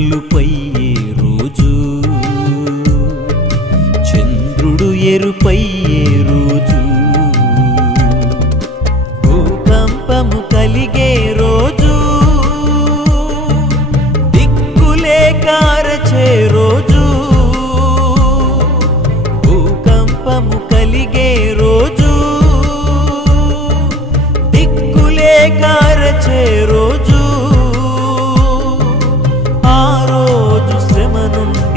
నలుపయ్యే రోజు, చంద్రుడు ఎరుపయ్యే రోజు, భూకంపము కలిగే రోజు, దిక్కులే కారచే రోజు, భూకంపము కలిగే రోజు, దిక్కులే కారచే రోజు, ఆ రోజు శ్రమ నుండి